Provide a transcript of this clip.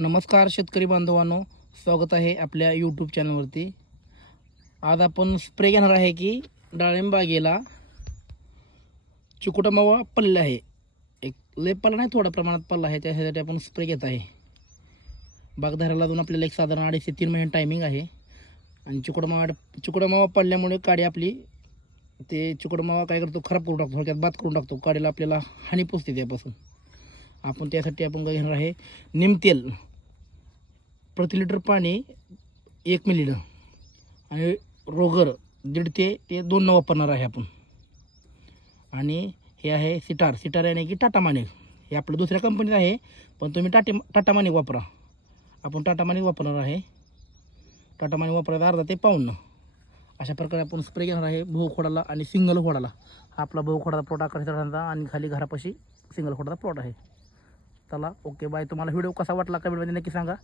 नमस्कार शेतकरी बांधवांनो, स्वागत आहे आपल्या यूट्यूब चॅनलवरती. आज आपण स्प्रे घेणार आहे की डाळिंब बागेला चिकुटा मावा पल्ला आहे. एक लय पल्ला नाही, थोड्या प्रमाणात पल्ला आहे, त्यासाठी आपण स्प्रे घेत आहे. बागधाराला अजून आपल्याला एक साधारण 2.5 ते 3 महिने टायमिंग आहे. आणि चिकुटा मावा पडल्यामुळे काडी आपली ते चिकुटा मावा काय करतो, खराब करून टाकतो, थोडक्यात बाद करून टाकतो. काडीला आपल्याला हानी पोचते त्यापासून. आपण त्यासाठी आपण काय घेणार आहे, निमतेल प्रति लिटर पाणी 1 मिली आणि रोगर 1.5 ते 2 वापरणार आहे आपण. आणि हे आहे सिटार याने की टाटा माणिक. हे आपलं दुसऱ्या कंपनीचं आहे, पण तुम्ही टाटा माणिक वापरा. आपण टाटा माणिक वापरणार आहे. टाटा माणिक वापरायचा अर्धा ते पाऊण. अशा प्रकारे आपण स्प्रे घेणार आहे बहुखोडाला आणि सिंगल खोडाला. हा आपला बहुखोडाचा प्लॉट आकर्षितांचा आणि खाली घरापाशी सिंगल खोडाचा प्लॉट आहे. चला ओके बाय. तुम्हाला व्हिडिओ कसा वाटला कमेंटमध्ये नक्की सांगा.